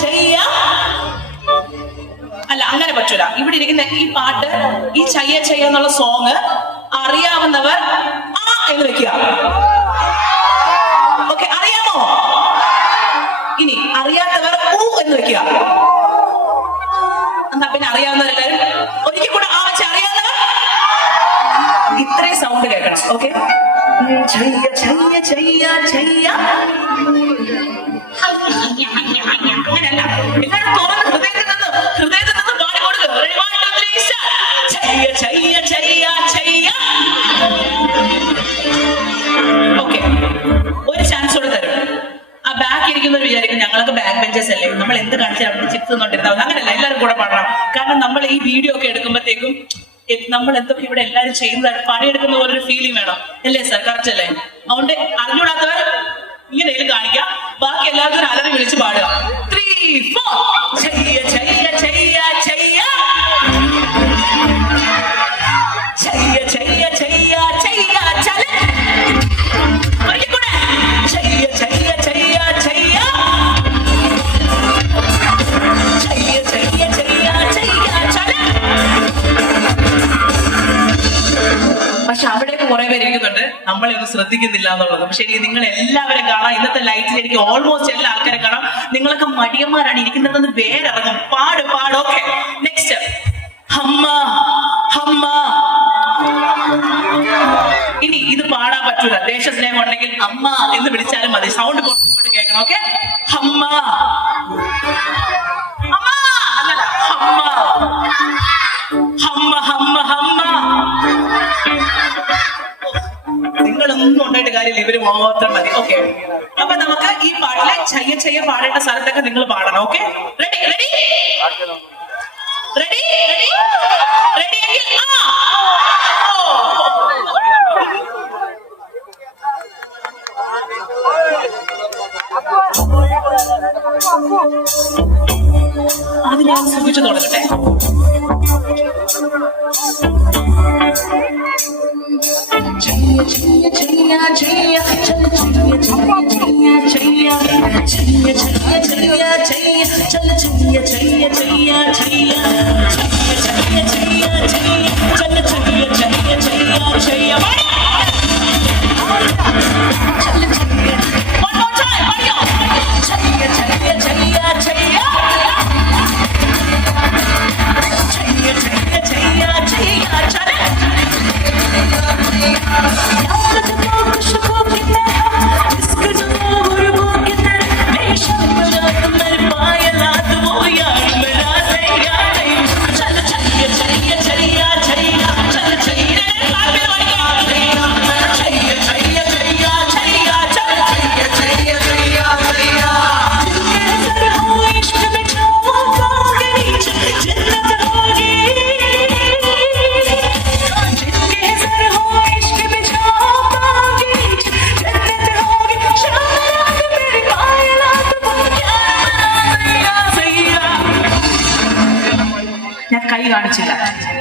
ചെയ്യ. അല്ല, അങ്ങനെ പറ്റൂല. ഇവിടെ ഇരിക്കുന്ന ഈ പാട്ട്, ഈ ചെയ്യ ചെയ്യ എന്നുള്ള സോങ് അറിയാവുന്നവർ ആ എന്ന് വെക്കുക. ഓക്കെ, അറിയാമോ? ഇനി അറിയാത്തവർ ഊ എന്ന് വെക്കുക. എന്നാ പിന്നെ അറിയാവുന്നവരെല്ലാരും ഒരിക്കൽ കൂടെ ആ വെച്ച് അറിയാവുന്നവർ ഇത്രയും സൗണ്ട് കേൾക്കണം. ഓക്കെ, ചെയ്യ ചെയ്യ ചെയ്യ ചെയ്യ. അങ്ങനെയല്ല, എല്ലാവരും തുറന്ന് ഹൃദയത്തിൽ നിന്ന് പാടിക്കൊടുക്കുക. ചെയ്യ ചെയ്യ ചെയ്യ ചെയ്യ. ഓക്കെ, ഒരു ചാൻസ് കൂടെ തരും. ആ ബാക്ക് ഇരിക്കുന്നവർ വിചാരിക്കും ഞങ്ങളൊക്കെ ബാക്ക് ബെഞ്ചേഴ്സ് അല്ലേ, നമ്മൾ എന്ത് കാണിച്ചാൽ അവിടെ ചിപ്സ് നോട്ടിരുന്നാവും. അങ്ങനെയല്ല, എല്ലാവരും കൂടെ പാടണം. കാരണം നമ്മൾ ഈ വീഡിയോ ഒക്കെ എടുക്കുമ്പോഴത്തേക്കും നമ്മൾ എന്തൊക്കെ ഇവിടെ എല്ലാവരും ചെയ്യുന്നതായിട്ട് പണിയെടുക്കുന്ന പോലൊരു ഫീലിംഗ് വേണം. അല്ലേ സാർ? കറക്റ്റ് അല്ലേ? അതുകൊണ്ട് അറിഞ്ഞൂടാത്തവർ ഇങ്ങനെയും കാണിക്കാം, ബാക്കി എല്ലാവരും അലറി വിളിച്ച് പാടുക. 3, 4. ചെയ്യ ചെയ്യ ചെയ്യ ചെയ്യ ചെയ്യ ചെയ്യ ചെയ്യ ചെയ്യ ചല. ഒരിക്കൽ കൂടെ ചെയ്യ ചെയ്യ ചെയ്യ ചെയ്യ ചെയ്യ ചെയ്യ ചെയ്യ ചെയ്യ ചല. പക്ഷെ അവിടെയൊക്കെ കുറെ പേര് ഇരിക്കുന്നുണ്ട്, നമ്മളൊന്നും ശ്രദ്ധിക്കുന്നില്ല എന്നുള്ളത്. പക്ഷെ എനിക്ക് നിങ്ങൾ എല്ലാവരും കാണാം. ഇന്നത്തെ ലൈറ്റിൽ എനിക്ക് ഓൾമോസ്റ്റ് എല്ലാ ആൾക്കാരെ കാണാം. നിങ്ങളൊക്കെ മടിയന്മാരാണ്, ഇരിക്കുന്നതെന്ന് വേരിറങ്ങും. പാട് പാട്. Okay, next. ഹമ്മ ഹമ്മ. ഇനി ഇത് പാടാൻ പറ്റൂല, ദേശസ്നേഹം ഉണ്ടെങ്കിൽ അമ്മ എന്ന് വിളിച്ചാലും മതി. സൗണ്ട് കൊണ്ട് കേൾക്കണം. ഓക്കെ, ഹമ്മ അമ്മ എന്നല്ല, ഹമ്മ ഹമ്മ ഹമ്മ ഹമ്മ. നിങ്ങളൊന്നും ഉണ്ടായിട്ട് കാര്യമില്ല, ഇവര് മാത്രം മതി. ഓക്കെ, അപ്പൊ നമുക്ക് ഈ പാട്ടിലെ ചെയ്യ ചെയ്യ പാടേണ്ട സ്ഥലത്തൊക്കെ നിങ്ങൾ പാടണം. Okay, ready ready ready ready ready എങ്കിൽ അത് ഞാൻ ശ്രമിച്ചു തുടങ്ങട്ടെ. ചെയ്യ ചെയ്യ ചെയ്യ ചെയ്യ ചെയ്യ ചെയ്യ ചെയ്യ ചെയ്യ ചെയ്യ ചെയ്യ